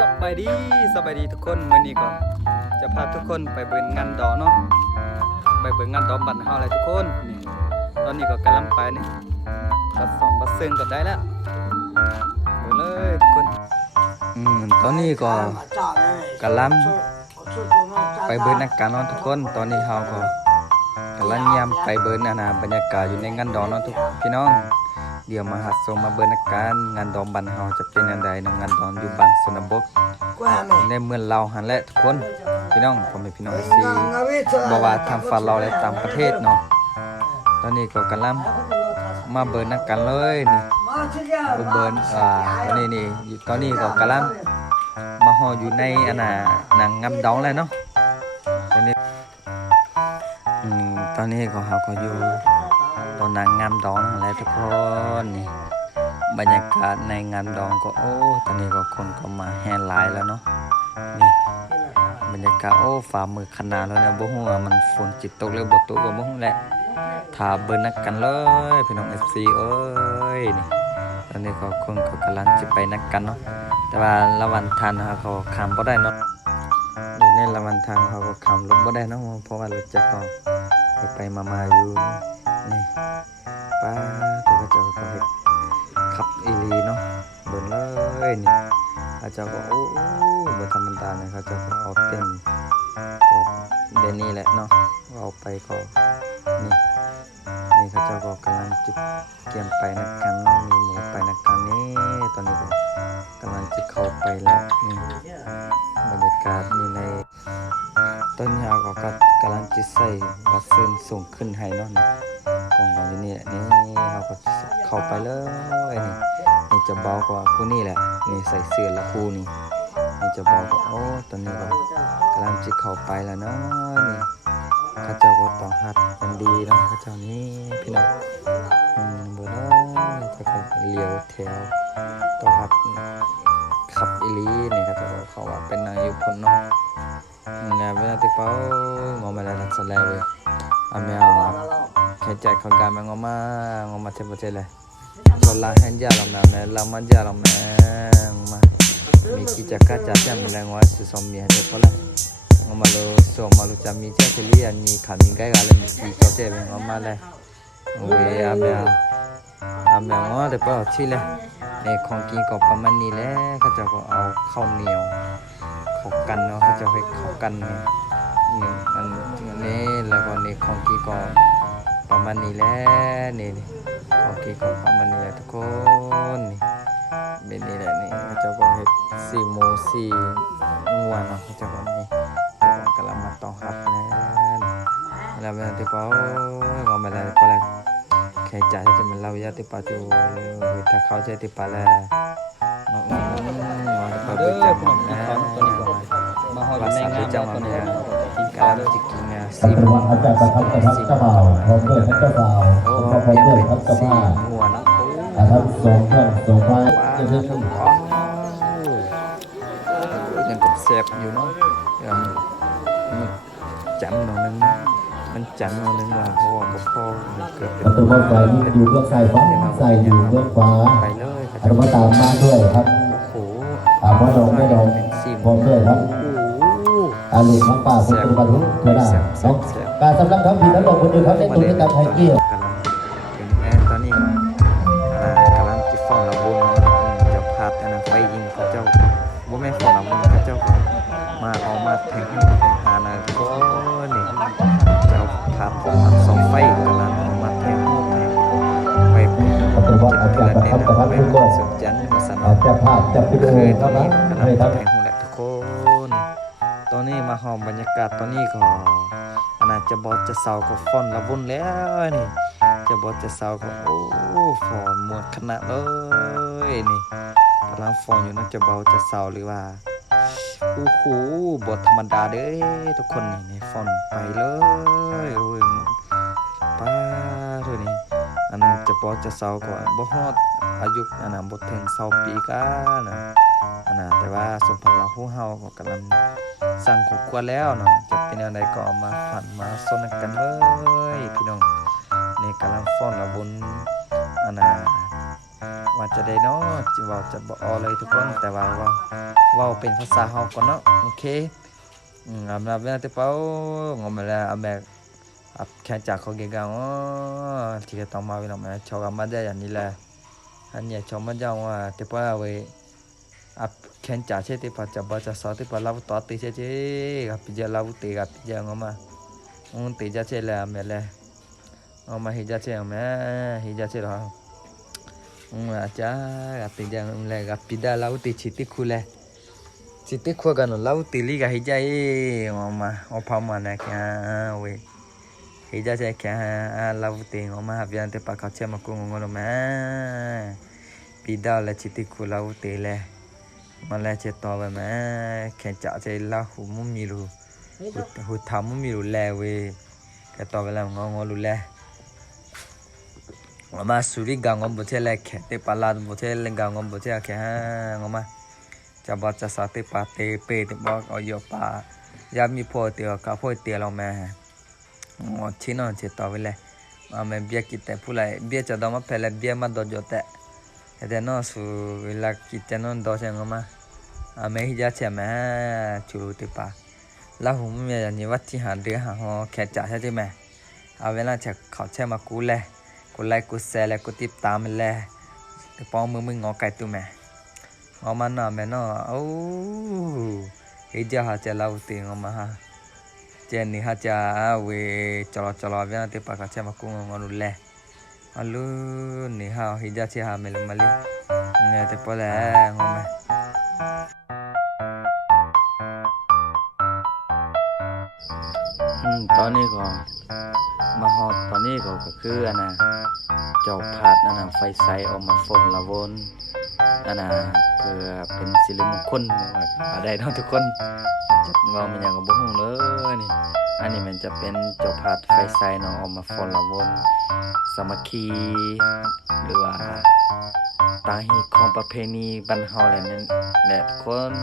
สบายดีทุกคนมื้อนี้ก็จะพาทุกคนไปเบิ่งงานดอกเนาะไปเบิ่งงานดอกบ้านเฮาเลยทุกคนนี่ตอนนี้ก็กำลังไปนี่บัด2บัดซึ่งก็ได้แล้วไปเลยทุกคนตอนนี้ก็กำลังไปเบิ่งนักการเนาะทุกคนตอนนี้เฮาก็กำลังยามไปเบิ่งบรรยากาศอยู่ในงานดอกเนาะทุกพี่น้องเดี๋ยวมาหัดส่งมาเบิ่งนักการงานดอกบ้านเฮาจะเป็นจังไดเนาะงานดอกอยู่บ้านสนบกในเมืองลาวหั่นแหละทุกคนพี่น้องพ่อแม่พี่น้องสิบ่ว่าทางฝั่งลาวและต่างประเทศเนาะตอนนี้ก็กำลังมาเบิ่งนักการเลยนี่เบิ่งนี่ตอนนี้ก็กำลังมาฮออยู่ในหนังงามดองแล้วเนาะตอนนี้ก็เฮาก็อยู่ตอนนางงามดองอะไรทุกคนนี่บรรยากาศในงานดองก็ตอนนี้ก็คนก็มาแห่หลายแล้วเนาะนี่บรรยากาศฝ่ามือขนาดแล้วเนี่ยบ่ฮู้ว่ามันฝนจิตตกหรือบ่ตกก็บ่ฮู้แหละถ้าเบิ่งนักกันเลยพี่น้อง FC นี่ตอนนี้ก็คนก็กำลังสิไปนักกันเนาะแต่ว่าระหว่างทางเขาข้ามบ่ได้เนาะอยู่ในระหว่างทางเขาก็ข้ามรถบ่ได้เนาะเพราะว่ารถจักรก็ไปมาอยู่นี่ป้าตัวกระเจ้าก็ขับอีลีเนาะเบิ่งเลยนี่เขาเจ้าก็บ่ธรรมดาเนี่ยเขาเจ้าก็เอาเต็มก็เดนนี่แหละเนาะเอาไปก็นี่เขาเจ้าก็กำลังจิบเกี่ยมไปนักกันเนาะมีหมูไปนักกันนี่ตอนนี้ก็กำลังจะเข้าไปแล้วนี่บรรยากาศนี่ในต้นยาวก็กำลังจะใส่บัสเซินส่งขึ้นให้เนาะกองอยู่นี่แหละนี่เราก็เข้าไปเลยนี่จะเบากว่าคู่นี่แหละนี่ใส่เสื้อละคู่นี่จะเบากว่าตอนนี้ก็กำลังจะเข้าไปแล้วเนาะนี่ข้าเจ้าก็ต้องหัดกันดีเนาะข้าเจ้านี่พี่น้องบ่ได้จะก็เลี้ยวแถวต้องหัดขับอีลีนี่ข้าเจ้าเขาว่าเป็นนายอยู่พ้นเนาะเนี่ยเวลาที่เขางอมาแล้วนักแสดงเลยแค่ใจของการมันงอมาเทปเจเลยเขาล้างแห้งยาลงน้ำแม่ล้างมันยาลงแม่มามีกิจการจัดจ้างเป็นแรงว่าสุสมีให้เขาละงอมาโลส่งมาโลจะมีเจ้าเชลีอันนี้ขามีไก่กันเลยมีกี่เจ้าเจ้เป็นงอมาเลยโอ้ยงอเดี๋ยวพอที่เลยในของกินก็ประมาณนี้แหละเขาจะก็เอาข้าวเหนียวเข้ากันเนาะเขาจะให้เข้ากันนี่อันนี้แล้วก็นี่ของกีก็ประมาณนี้แหละนี่ของกีก็ประมาณนี้แหละทุกคนนี่เป็นนี่แหละนี่เขาจะก็ให้4 โมง 4งัวเนาะเขาจะก็นี่กำลังมาต้องหัดแล้วเวลาที่เขางอมาแล้วก็แล้วแค่จ่ายจะมันเราอยากที่ปาจูถ้าเขาจะที่ปาแล้วมาเบิ่งจับนะตัวนี้ก็มาฮอดในงานตัวนี้การจิกิน4 โมงอาจารย์ประทับเจ้าบ่าวพร้อมด้วยเจ้าบ่าวพร้อมด้วยครับเจ้าบ่าว งัวเนาะ ท่านทรงเครื่องทรงไฟจะเริ่มต้นยังกับแซ่บอยู่เนาะมันจำหน่อยนึงมันจำหน่อยนึงว่าเพราะว่าบ่พอเกิดเป็นประตูไฟนี่อยู่เบื้องซ้ายฟ้าใส่อยู่เบื้องขวาไปเลยอันมาตามมาด้วยครับโอ้โหไม่ลงพร้อมด้วยครับลูกทั้งป่าเป็นตัวบรรลุเท่านั้นการสำนักท้องถิ่นนั้นลงคนอื่นเขาได้ตัวในการไทยเกี่ยวตอนนี้กำลังจิฟ้อนระบุนเจ้าพาดไฟยิงเขาเจ้าบ่แม่ฟ้อนระบุนเขาเจ้ามาเอามาแทงหานะทุกคนนี่เจ้าพาดส่องไฟกำลังเอามาแทงไปเป็นว่าอาจารย์ประทับประทับทุกคนสุดจันทร์มาสั่นจะพาดจะไปดูตอนนี้กำลังแทงแหละทุกคนตอนนี้มาหอมบรรยากาศตอนนี้ก็จะบอจะเสาก็ฟ้อนระบุนแล้วนี่จะบอจะเสาก็ฟ้อนมวนขนาดเลยนี่กำลังฟ้อนอยู่นะจะเบาจะเสาหรือว่าบทธรรมดาเด้ทุกคนนี่ฟ้อนไปเลยป้าตัวนี้จะบอจะเสาก็บ่ฮอดอายุบ่ถึง20 ปีกันแต่ว่าสุพรรณเราฮู้เฮาก็กำลังสั่งครอบครัวแล้วเนาะจะเป็นอะไรก็มาฝันมาสนกันเลยพี่น้องนี่กำลังฟ้อนระบุญว่าจะได้เนาะจะบอกจะบอกเลยทุกคนแต่ว่า เว้าเป็นภาษาเฮาก่อนเนาะโอเคอำลาเวลาเตเป้างอมละอแบกอับแค่จากเขาเกกอ๋อที่จะต้องมาเวลามาชอบมาได้อย่างนี้แหละอันนี้ชอบมาเจ้าว่าเตเป้าเว้ยอับแค่จากเช่เตเป้าจะบ่จะสอนเตเป้าลาวต่อติเช่กับปิจลาวเตกับปิจงอมาติจะเช่แล้วแม่แลอมาฮิจะเช่แม่ฮิจะเช่หรออาจารย์กับปิจงแลกับปิดาลาวติชิติคุแลSiti khua kan lau tili ka hija ngoma opa mana kya we hija che kya lau te ngoma habian te pakache maku ngono ma pida la chiti khu lau te le mala che to ba ma khen cha che la hu mu mi lu hu tha mu mi lu le we ka to ba la ngo lu le ngoma suri ga ngom bo che le khe te pala bo che le ga ngom bo che kya ngomaจะบอจะสาติปาเตเปติบอกเอาอยู่ป่ายามีพอเตียวกับพอเตียวเราแม่ชินอนเจต่อไปเลยมาแม่เบียกิแต่ผู้ไรเบียจะดอมาเพลเบียมาดอจแต่แต่นอสู่เวลากิจนอนดอเชงมาแม่ฮิจาเชแม่จูรุติปาแล้วผมมีอย่างนี้วัดที่หาเดือหาหอแค่จ่าใช่ไหมเวลาจะเขาแช่มากูเลยกูไล่กูแซ่เลยกูติดตามมันเลยแต่ปองมึงงอไก่ตัวแม่ngoma na me no hija ha cha lau ti ngoma ha che ni ha cha we cholo vya te pa ka cha ma ku ngonu le alu ni ha hija che ha me le mali ne te po le ngoma ตอนนี้ก็มาฮอดตอนนี้ก็คืออันน่ะเจ้าพาดอันน่ะไฟใสออกมาฝนละวนอันน่ะเพื่อเป็นสิริมงคลได้เนาะทุกคนจัดเว้ามันหยังก็บ่ฮู้เลยนี่อันนี้มันจะเป็นเจ้าพาดไฟใสเนาะออกมาฝนละวนสามัคคีหรือว่าตาฮีของประเพณีบ้านเฮาแหละนั่นแหละทุกคน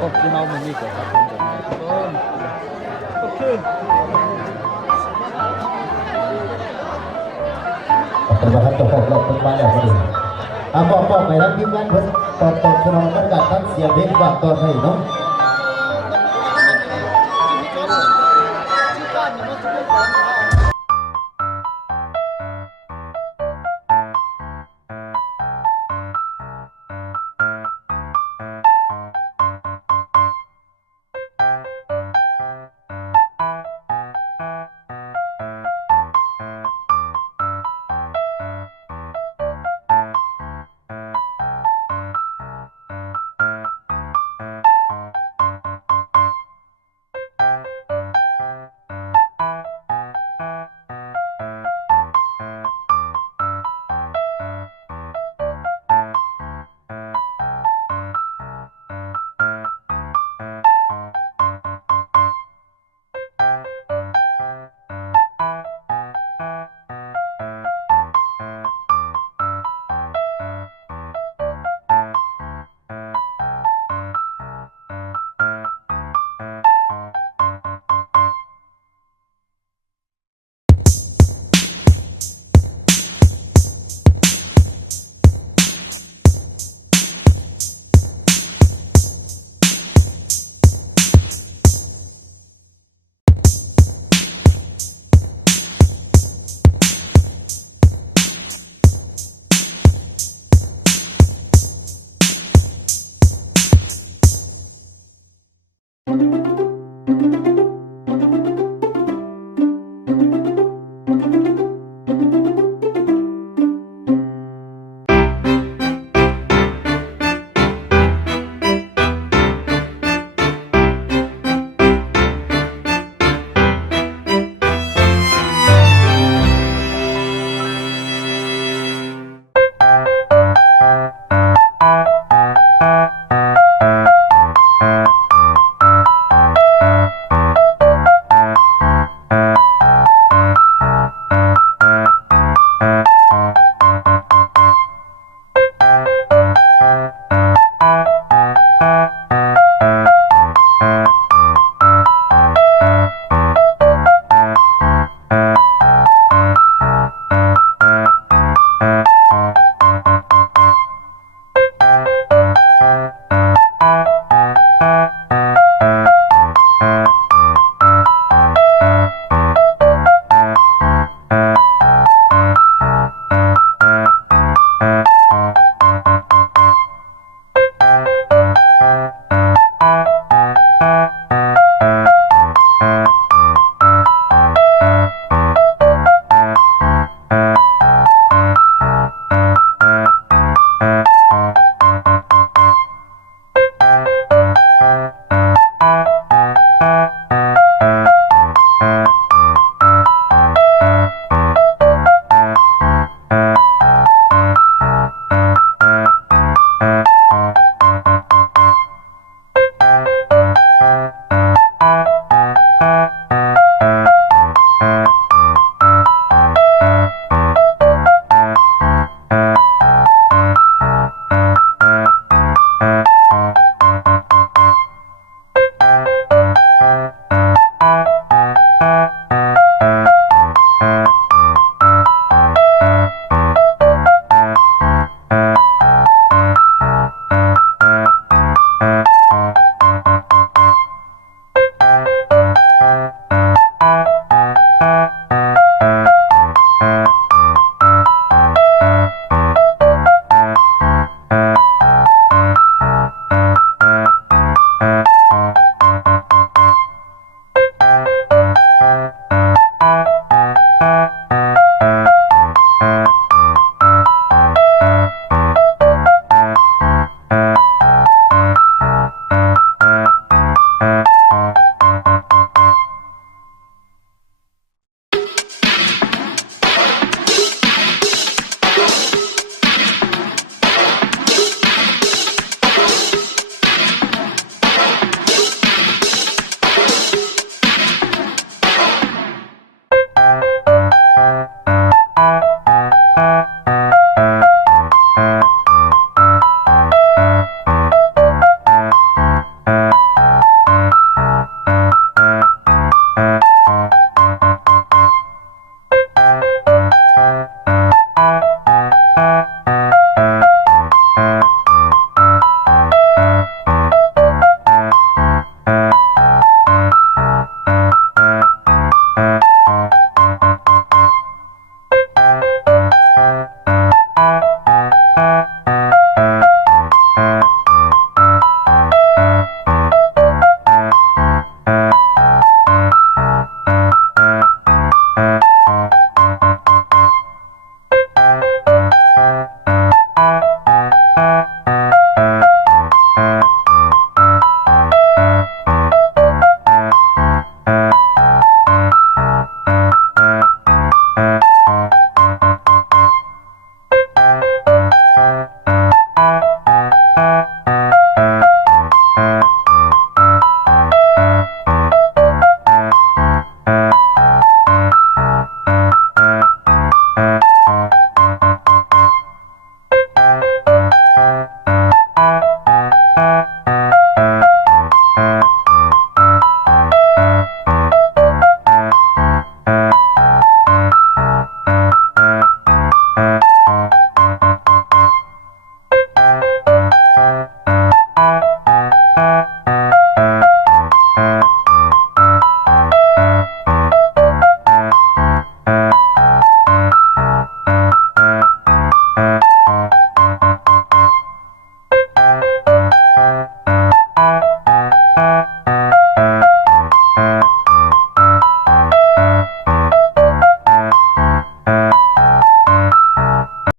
ขอบคุณเฮามื้อนี้ก็ครับผมทุกคนโอเคขอบคุณครับเจ้าของรถเป็นมาแล้วพอดี บอกไปแล้วทีมงานเพิ่นตอบสนองบรรยากาศทั้งเสียงเพลงฝากต่อให้เนาะ